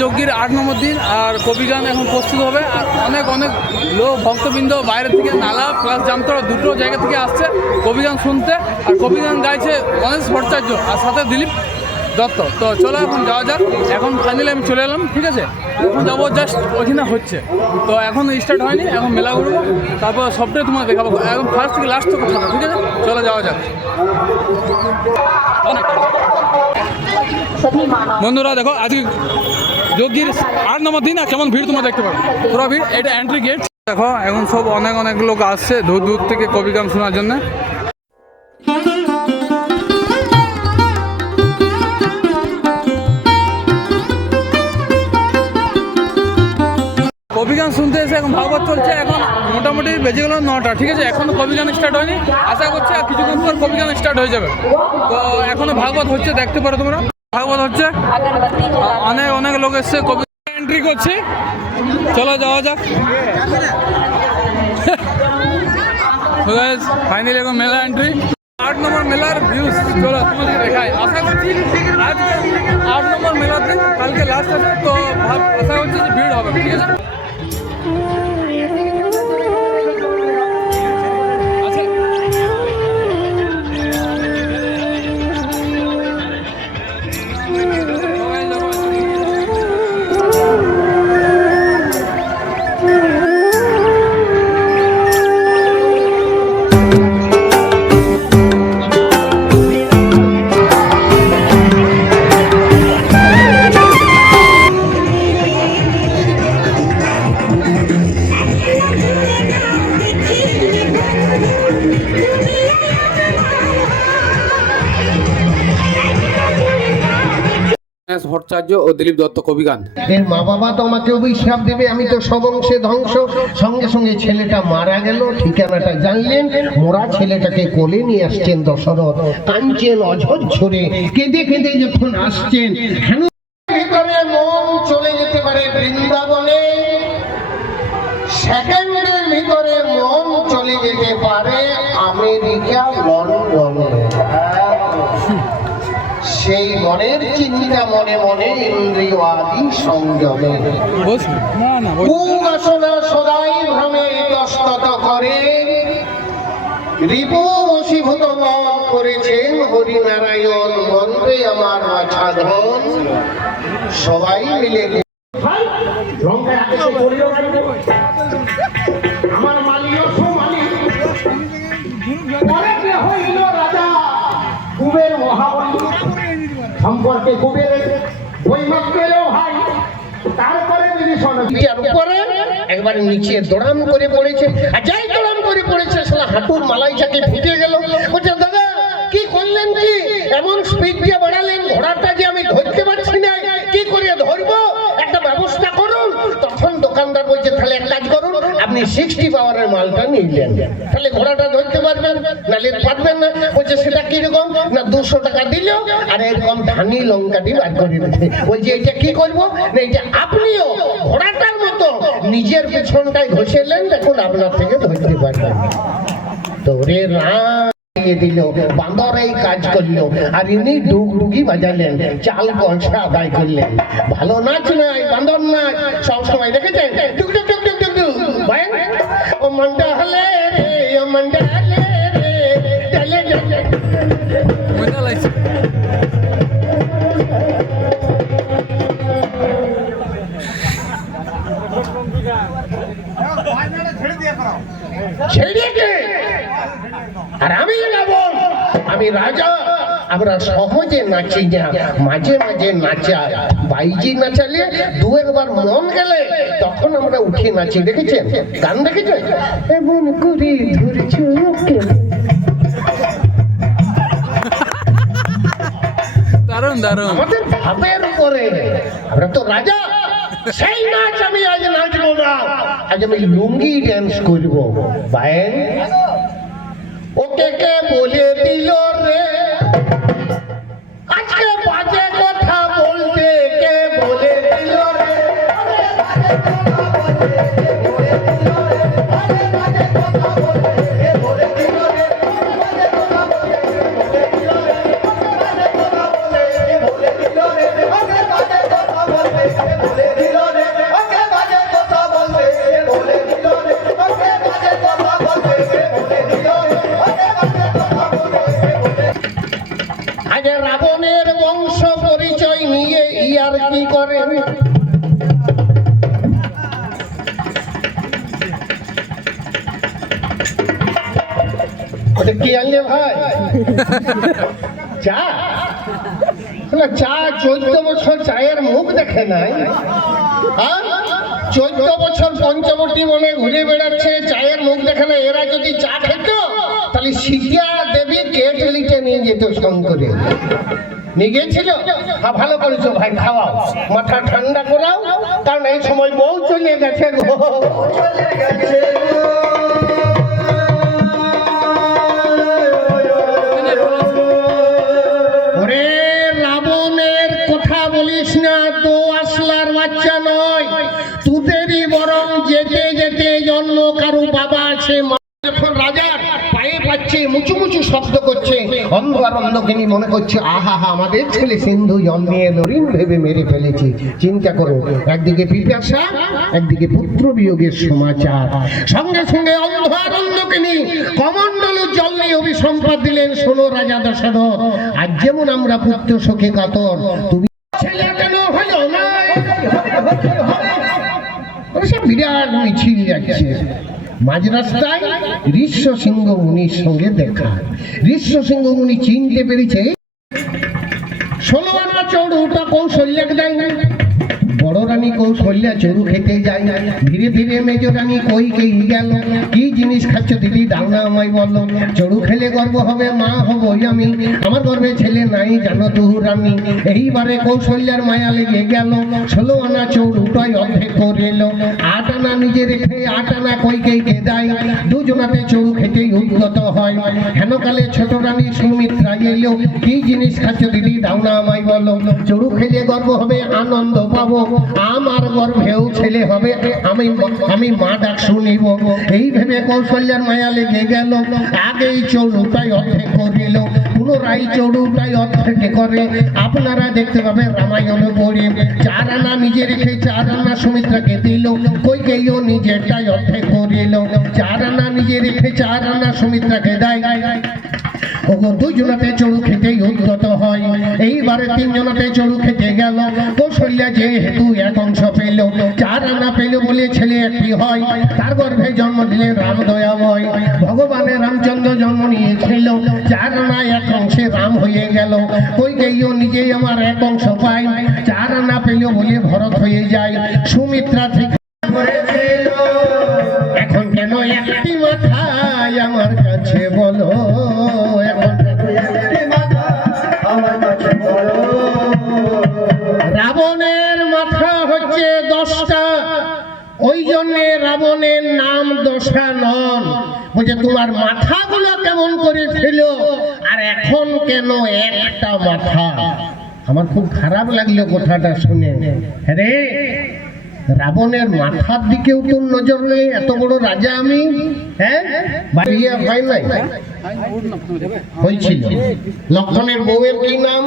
যজ্ঞের আট নম্বর দিন আর কবিগান এখন প্রস্তুত হবে। আর অনেক অনেক লোক, ভক্তবৃন্দ বাইরে থেকে নালা প্লাস জামতলা দুটো জায়গা থেকে আসছে কবিগান শুনতে। আর কবিগান গাইছে গণেশ ভট্টাচার্য আর সাথে দিলীপ দত্ত। তো চলো এখন যাওয়া যাক। এখন ফাইনালি আমি চলে এলাম, ঠিক আছে? এখন যাব জাস্ট ওইখানে হচ্ছে। তো এখন স্টার্ট হয়নি, এখন মেলা ঘুরবো। তারপর সবটাই তোমার দেখাবো। এখন ফার্স্ট থেকে লাস্ট তো কথা ঠিক আছে? চলো যাওয়া যাক। বন্ধুরা, দেখো, আজকে যোগীর আট নম্বর দিন, আর কেমন ভিড় তোমরা দেখতে পারো পুরো ভিড়, এটা এন্ট্রি গেট দেখো, এখন সব অনেক অনেক লোক আসছে দূর দূর থেকে কবি গান শোনার জন্য। শুনতে এসে এখন ভাগবত চলছে, এখন মোটামুটি বেজে গেল নটা। ঠিক আছে, এখনও কবি গান স্টার্ট হয়নি। আশা করছি আর কিছুক্ষণ পর কবি গান স্টার্ট হয়ে যাবে। তো এখনও ভাগবত হচ্ছে, দেখতে পারো তোমরা। ভাগবত হচ্ছে। অনেক অনেক লোক এসছে, কবি এন্ট্রি করছি। চলো, যাওয়া যাক। ফাইনালি এখন মেলা এন্ট্রি আট নম্বর মেলার ভিউজ চলো, তোমাদের দেখাই। আশা করছি আজকে আট নম্বর মেলাতে, কালকে লাস্ট আছে, তো আশা করছি যে ভিড় হবে, ঠিক আছে? ভট্টাচার্য ও দিলীপ দত্ত কবিগান। এর মা বাবা তোমাকে অভিশাপ দেবে, আমি তো সবংশে ধ্বংস। সঙ্গে সঙ্গে ছেলেটা মারা গেল, ঠিকানাটা জানলেন। মোরা ছেলেটাকে কোলে নিয়ে আসছেন দশরথ। কাঞ্চেন অঝর ঝরে, কেঁদে কেঁদে যখন আসছেন চিন্তা মনে মনে ইন্দ্রিয়াদি সংযমে। কুবাসনা সদাই ভ্রমে ইতস্তত করে। রিপু বসীভূত মন করেছেন হরিনারায়ণ মন্ত্রে আমার আচ্ছাদন। সবাই মিলে সম্পর্কে কুবের বৈমাত্রেও ভাই তারপরে উপরে একবারে নিচে দড়াম করে পড়েছে। আর যাই দড়াম করে পড়েছে সেটা হাঁটুর মালাইটাকে ফুটে গেল। বলছে দাদা কি করলেন কি? এমন স্পিড দিয়ে বাড়ালেন ঘোড়াটা যে আমি ধরতে পারছি না। কি করে ধরবো? একটা ব্যবস্থা করুন। তখন দোকানদার বলছে তাহলে এক কাজ করুন আপনি সিক্সটি পাওয়ারের মালটা নিলেন তাহলে ঘোড়াটা ধরতে পারবেন? পারবেন না। বলছে, সেটা কীরকম? না, দুশো টাকা আর এরকম ধানি লঙ্কাটি বার করে বলছে এটা কি করব? না এটা আপনিও ঘোড়াটার মতো নিজের পেছনটায় ঘষেলেন, দেখুন আপনার থেকে ধরতে পারবেন। রাম এই কাজ করল, আর বাজালেন, চাল করলেন। ভালো নাচ নাই বান্দর নাচ। সব সময় দেখেছেন? টুক ও মন্ডা হলে মজা লাগছে ছেড়ে আর আমি রাবণ আমি রাজা আমরা সহজে নাচি না মাঝে মাঝে নাচা। বাইজি নাচালে দু একবার মন গেলে তখন আমরা উঠে নাচি দেখেছেন? গান দেখেছেন? এমন করে ধরছ দারুণ দারুণ আমাদের ভাবের উপরে আমরা তো রাজা সেই নাচ আমি আজ নাচবো না আজ আমি লুঙ্গি ড্যান্স করব বায়েন ওকে কে বলে কি আনলে ভাই? চা? না, চা চোদ্দ বছর চায়ের মুখ দেখে নাই। চোদ্দ বছর পঞ্চবটি বলে ঘুরে বেড়াচ্ছে, চায়ের মুখ দেখে না এরা যদি চা খেত, তাহলে সিটিয়া দেবী কেটলিতে নিয়ে যেত শঙ্করে। নিয়ে গিয়েছিল? হ্যাঁ ভালো করেছ ভাই, খাওয়াও। মাথা ঠান্ডা করাও। কারণ এই সময় বউ চলে গেছে গো। শব্দ করছে অন্ধ আর অন্ধকিনী মনে করছে, আহা, হা, আমাদের ছেলে সিন্ধু জন্মিয়ে লরিন ভেবে মেরে ফেলেছি। চিন্তা করো, একদিকে পিপাসা, একদিকে পুত্র বিয়োগের সমাচার। সঙ্গে সঙ্গে অন্ধ আর অন্ধকিনী কমণ্ডল জল নিয়ে অভিসম্পাদ দিলেন শোনো রাজা দশরথ। আজ যেমন আমরা পুত্র শোকে কাতর, তুমি ছেলে কেন হলো না? বিরাট মিছিল যাচ্ছে। মাঝ রাস্তায় ঋষ্য সিংহ মুনির সঙ্গে দেখা। ঋষ্য সিংহ মুনি চিনতে পেরেছে। ষোলো আনা উঠা কৌশল্যাক দেয় বড় রানী কৌশল্যা চরু খেতে না ধীরে ধীরে মেজ রানী কই কেই গেল? কি জিনিস খাচ্ছ দিদি? দাও না আমায় বলো চড়ু খেলে গর্ব হবে, মা হব আমি। আমার গর্বে ছেলে নাই, জানো তুহু রানী। এইবারে কৌশল্যার মায়া লেগে গেল। ষোলো আনা চৌড়ুটাই অর্ধেক করে এলো। আট আনা নিজে রেখে আট আনা কই কেই কে দেয় দুজনাতে চড়ু খেতেই উদ্গত হয়। হেনকালে ছোট রানী সুমিত্রা এলো। কি জিনিস খাচ্ছ দিদি? দাও না আমায় বলো চড়ু খেলে গর্ব হবে, আনন্দ পাবো। আমার গর্ভেও ছেলে হবে আমি আমি মা ডাক শুনিব এই ভেবে কৌশল্যার মায়া লেগে গেল। আগেই চড়ুটাই অর্ধেক করিল। পুনরায় চড়ুটাই অর্ধেক করে। আপনারা দেখতে পাবেন রামায়ণ পড়ে। চার আনা নিজে রেখে চার আনা সুমিত্রাকে দিল। কই কেউ নিজেরটাই অর্ধেক করিল। চার আনা নিজে রেখে চার আনা সুমিত্রাকে দেয়। ওগো দুজনাতে চড়ু খেতে উদ্গত হয়। এইবারে তিনজনাতে চড়ু খেতে গেল। কৌশল্যা যেহেতু এক অংশ পেল, চার আনা পেল বলে ছেলে একটি হয়। তার গর্ভে জন্ম দিলেন রাম দয়াময় ভগবানের রামচন্দ্র জন্ম নিয়েছিল চার আনা এক অংশে রাম হয়ে গেল। কই গেইও নিজেই আমার এক অংশ পাই চার আনা পেল বলে ভরত হয়ে যায়। সুমিত্রা থেকে এখন কেন একটি মাথায় আমার রাবণের নাম দশা নন। বলছে তোমার মাথাগুলো কেমন করে ছিল আর এখন কেন একটা মাথা? আমার খুব খারাপ লাগল কথাটা শুনে। হ্যাঁ রে রাবণের মাথার দিকেও তো নজর নেই এত বড় রাজা আমি? হ্যাঁ? হয় নাই? হয়েছিল। লক্ষণের বউয়ের কি নাম?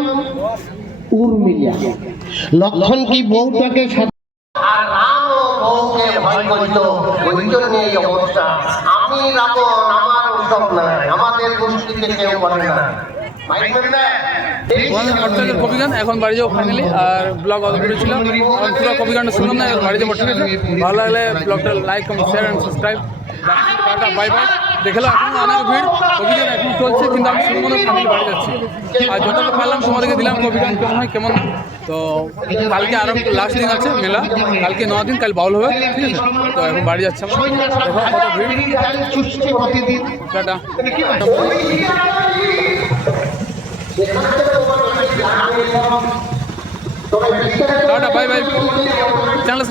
উর্মিলা। লক্ষণ কি বউটাকে সাথে আর রাম বউকে ভয় করত। ওই জন্য এই অবস্থা। আমি রাবণ আমার ওসব নাই, আমাদের গোষ্ঠীতে কেউ করে না। কবিগান, এখন বাড়ি ফাইনালি আর ছিল ভালো লাগলে like share and subscribe bye অনেক ভিড়। চলছে আমি যাচ্ছি। আর দিলাম কেমন হয় কেমন। তো কালকে আরও লাস্ট দিন আছে মেলা। কালকে ন দিন, কাল বাউল হবে, ঠিক আছে? তো এখন বাড়ি যাচ্ছে আমরা। দেখো কত ভিড়। চুষছে প্রতিদিন tata tata bye bye channel